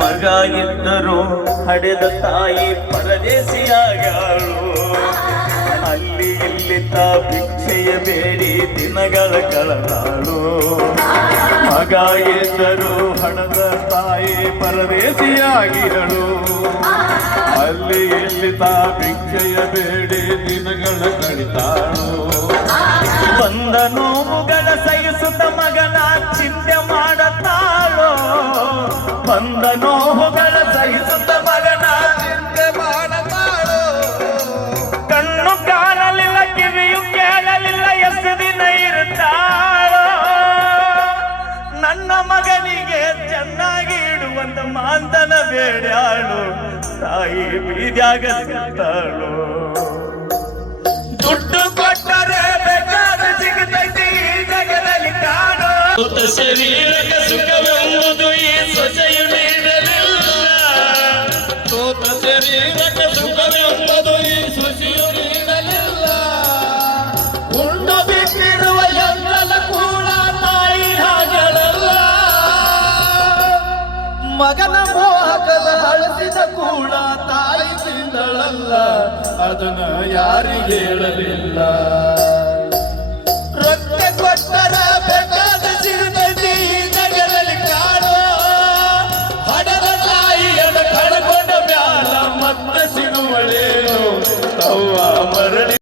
ಮಗ ಇದ್ದರು ಹಡೆದ ತಾಯಿ ಪರದೇಶಿಯಾಗಳು. ಅಲ್ಲಿ ಇಲ್ಲಿ ತಾ ಭಿಕ್ಷೆಯ ಬೇಡಿ ದಿನಗಳ ಕಳೆದಾಳು. ಮಗ ಇದ್ದರು ಹಣದ ತಾಯಿ ಪರದೇಶಿಯಾಗಿರಳು. ಅಲ್ಲಿ ಇಲ್ಲಿ ತಾ ಭಿಕ್ಷೆಯ ಬೇಡಿ ದಿನಗಳ ಕಳಿತಾಳು. ಬಂದ ನೋವುಗಳ ಸಹಿಸುತ್ತ ಮಗನ ಚಿಂತೆ ಮಾಡತಾಳೋ. ಬಂದ ನೋವುಗಳ ಸಹಿಸುತ್ತ ಮಗನ ಚಿಂತೆ ಮಾಡತಾಳೋ. ಕಣ್ಣು ಕಾಣಲಿಲ್ಲ, ಕಿವಿಯು ಕೇಳಲಿಲ್ಲ, ಎಷ್ಟು ದಿನ ಇರುತ್ತಾಳೋ. ನನ್ನ ಮಗನಿಗೆ ಚೆನ್ನಾಗಿ ಇಡುವಂತ ಮಾಂತನ ಬೇಡ್ಯಾಳು. ತಾಯಿ ಬೀದ್ಯಾಗ ಸಿಗ್ತಾಳು. ದುಡ್ಡು ಕೊಟ್ಟರೆ ಬೇಕಾದ ಸಿಗತೈತಿ ಈ ಜಗದಲ್ಲಿ ಕಾಣೋ. ಶರೀರಕ್ಕೆ ಸುಖವೆಂಬುದು ಈ ಸೊಸೆಯು ನೀಡಲಿಲ್ಲ. ಸೋತ ಶರೀರಕ್ಕೆ ಸುಖವೆಂಬುದು ಈ ಸೊಸೆಯು ನೀಡಲಿಲ್ಲ. ಉಂಡು ಬಿಟ್ಟಿರುವ ಎಲ್ಲರ ಕೂಡ ತಾಯಿ ಹಾಗೆಲ್ಲ. ಮಗನ ಮೋಹಕದ ಅಳಸಿದ ಕೂಡ ತಾಯಿ ತಿಂದಳಲ್ಲ. ಅದನ್ನ ಯಾರಿಗೆ ಹೇಳಲಿಲ್ಲ. ರೊಕ್ಕ ಕೊಟ್ಟರ